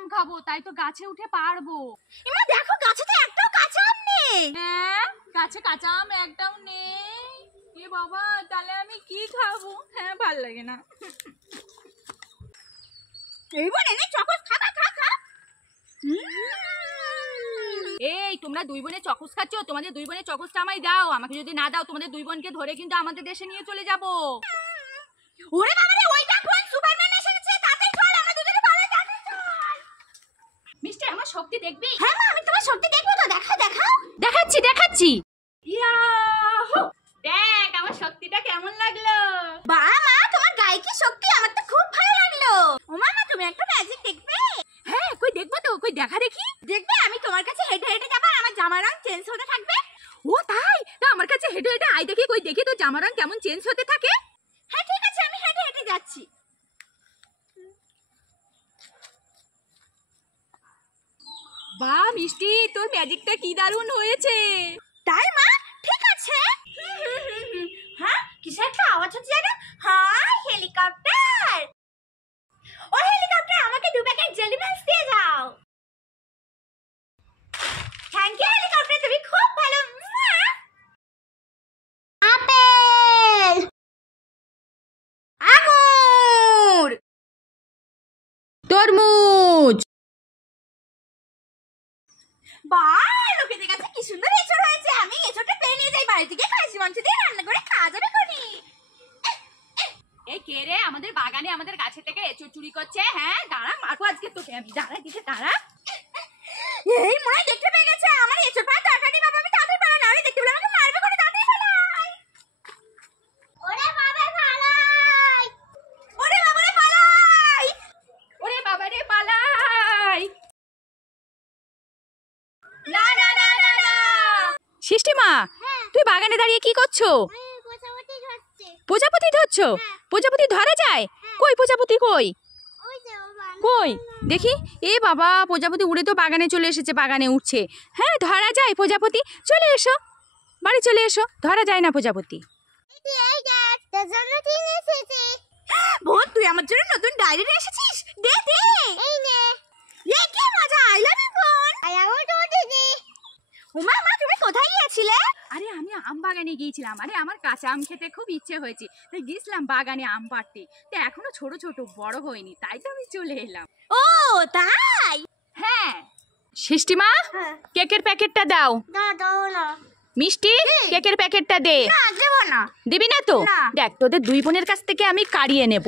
আম খাবো, তাই তো গাছে উঠে পারবো। এমা দেখো গাছে তো একটাও কাঁচা আম নেই। হ্যাঁ, গাছে কাঁচা আম একটাও নেই। এ বাবা, তাহলে আমি কি খাবো? হ্যাঁ, ভাল লাগে না। এইবার এনে চকোস খা খা খা। এই তোমরা দুই বোনে চকোস খাচ্ছ, তোমাদের দুই বোনের চকোসটা আমায় দাও। আমাকে যদি না দাও তোমাদের দুই বোনকে ধরে কিন্তু আমাদের দেশে নিয়ে চলে যাবো। ওরে বাবা রে, ওইটা কোন সুপারম্যান এসেছে? তাড়াতাড়ি চল, আমরা দুজনে পালাই, তাড়াতাড়ি চল। মিষ্টি, আমার শক্তি দেখবি? হ্যাঁ মা, আমি তোমার সত্যি দেখবো তো, দেখাও দেখাও। দেখাচ্ছি দেখাচ্ছি। ইয়াহু! দেখ আমার শক্তিটা কেমন লাগলো। বাহ মা, তোমার গায়ে কি শক্তি, আমার তো খুব ভালো লাগলো। ও মা, তুমি একটা ম্যাজিক দেখবে? হ্যাঁ, কই দেখবো তো, কই দেখা দেখি। দেখবে আমি তোমার কাছে হেঁটে হেঁটে যাবো, আর আমার জামার রং চেঞ্জ হতে থাকবে। ও তাই? তা আমার কাছে হেঁটে হেঁটে আই দেখি, কই দেখি তো জামার রং কেমন চেঞ্জ হতে থাকে। হ্যাঁ ঠিক আছে, আমি হেঁটে হেঁটে যাচ্ছি। বাহ মিষ্টি, তোর ম্যাজিকটা কি দারুণ হয়েছে। তাই মা? ঠিক আছে। হ্যাঁ, কিসের একটা আওয়াজ হচ্ছে জানো? হ্যাঁ, হেলিকপ্টার। ও হেলিকপ্টার, আমাকে 2 প্যাকেট জেলি বেলস দিয়ে যাও। থ্যাংক ইউ হেলিকপ্টার, তুমি খুব ভালো। আপেল, আঙুর, তরমুজ। বাহ, লোকেদের কাছে কি সুন্দর এঁচড় হয়েছে। আমি এঁচড়টা পেয়ে নিয়ে যাই বাড়ি থেকে, খাসি মাংস দিয়ে রান্না করে খাওয়া যাবে কোনি। এই কে রে আমাদের বাগানে আমাদের গাছে থেকে এঁচড় চুরি করছে? হ্যাঁ দাঁড়া, মারবো আজকে তোকে আমি। দাঁড়া দিকে দাঁড়া। এই মনে হয় দেখতে পেয়ে গেছে। আমার এঁচড় পাওয়ার দরকার নেই বাবা, আমি তাড়াতাড়ি পালাই, না হলে দেখতে পেলে আমাকে মারবে কোনি। তাড়াতাড়ি পালাই। ওরে বাবা পালাই, ওরে বাবা রে পালাই, ওরে বাবা রে পালাই। না না না না না। সৃষ্টিমা, তুই বাগানে দাঁড়িয়ে কি করছো? প্রজাপতি ধরছে। প্রজাপতি ধরছো? প্রজাপতি ধরা যায়? কই প্রজাপতি কই? ওই যে কই দেখি। এ বাবা, প্রজাপতি উড়ে তো বাগানে চলে এসেছে, বাগানে উঠছে। হ্যাঁ ধরা যায় প্রজাপতি। চলে এসো, বাড়ি চলে এসো। ধরা যায় না প্রজাপতি। এই দেখ, তোর জন্য তিন এসেছি। বোন, তুই আমার জন্য নতুন ডায়েরি নিয়ে এসেছিস? দে দে। এই নে। এ কি মজা, আই লাভ ইউ বোন। আই লাভ ইউ টু দিদি। ওমা মা, তুমি কোথায় গিয়েছিলে? আরে আমি আম বাগানে গিয়েছিলাম। আরে আমার কাঁচা আম খেতে খুব ইচ্ছে হয়েছে, তাই গিয়েছিলাম বাগানে আম পাড়তে। তো এখনো ছোট ছোট, বড় হয়নি, তাই তো আমি চলে এলাম। ও তাই? হ্যাঁ। সৃষ্টিমা, হ্যাঁ। কেকের প্যাকেটটা দাও। না দাও না। মিষ্টি, কেকের প্যাকেটটা দে। না দেব না। দিবি না তো? না। দেখ তোদের দুই বোনের কাছ থেকে আমি কাড়িয়ে নেব।